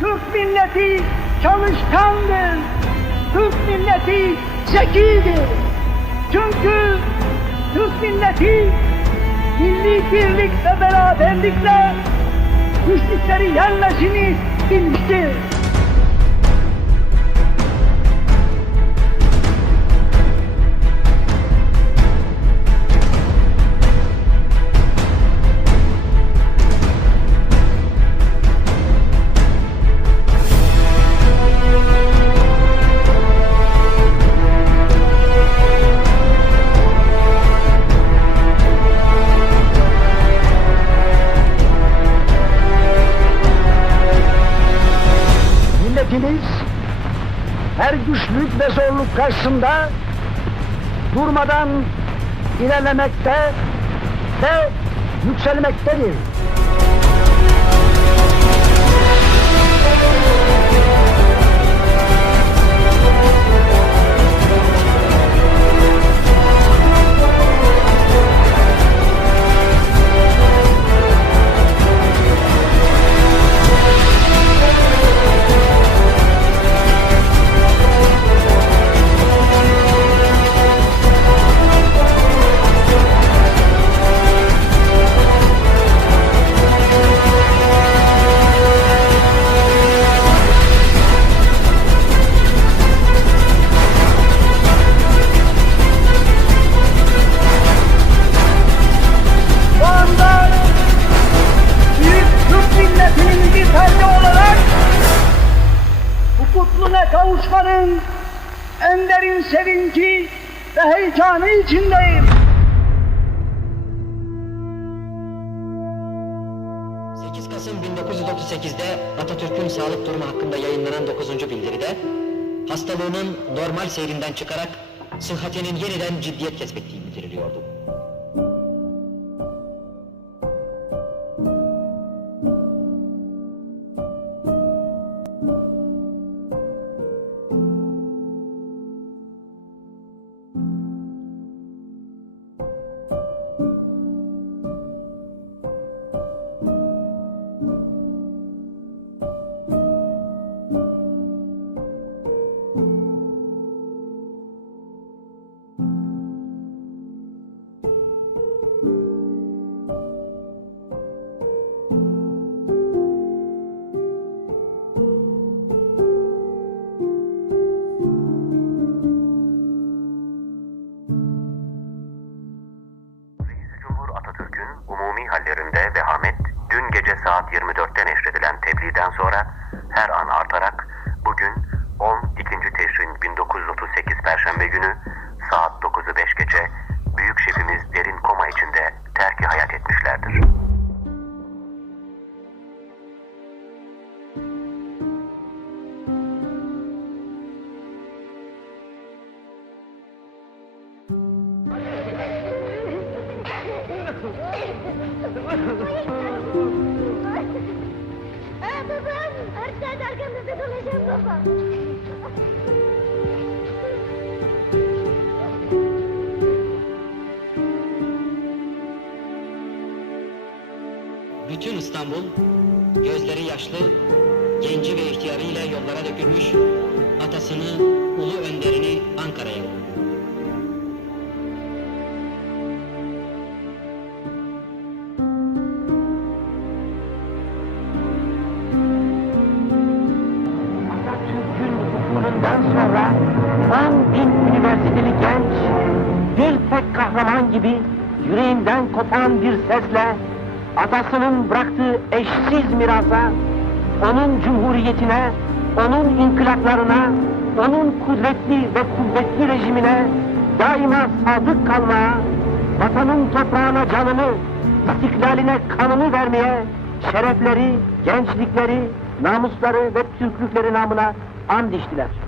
Türk milleti çalışkandır. Türk milleti zekidir. Çünkü Türk milleti milli birlik ve beraberlikle güçlükleri yenmesini bilmiştir. Milletimiz her güçlük ve zorluk karşısında durmadan ilerlemekte ve yükselmektedir. Bir ferdi olarak bu mutluluğa kavuşmanın en derin sevinci ve heyecanı içindeyim. 8 Kasım 1938'de Atatürk'ün sağlık durumu hakkında yayınlanan 9. bildiride hastalığının normal seyrinden çıkarak sıhhatinin yeniden ciddiyet kesbettiği bildiriliyordu. Umumi hallerinde vehamet dün gece saat 24'te neşredilen tebliğden sonra her an artarak bugün 12. Teşrin 1938 Perşembe günü saat 9'u 5 geçe büyük şefimiz derin koma içinde terki hayat etmişlerdir. Aa babam, saat arkamızda dolaşan babam. Bütün İstanbul gözleri yaşlı, genci ve ihtiyarıyla yollara dökülmüş, atasını, ulu önderini Ankara'ya hukukundan sonra 10 bin üniversiteli genç bir tek kahraman gibi yüreğinden kopan bir sesle atasının bıraktığı eşsiz mirasa, onun cumhuriyetine, onun inkılaplarına, onun kudretli ve kuvvetli rejimine daima sadık kalmaya, vatanın toprağına canını, istiklaline kanını vermeye, şerefleri, gençlikleri, namusları ve Türklükleri namına and içtiler.